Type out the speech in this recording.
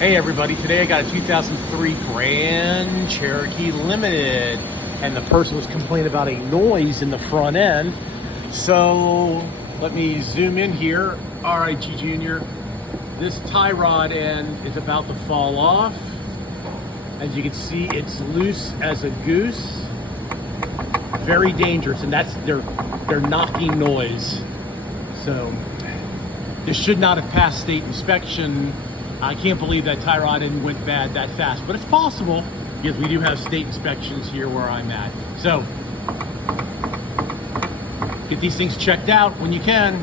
Hey everybody, today I got a 2003 Grand Cherokee Limited, and the person was complaining about a noise in the front end. So let me zoom in here. All right, G Junior, this tie rod end is about to fall off. As you can see, it's loose as a goose. Very dangerous, and that's their knocking noise. So this should not have passed state inspection. I can't believe that tie rod end went bad that fast, but it's possible because we do have state inspections here where I'm at. So get these things checked out when you can.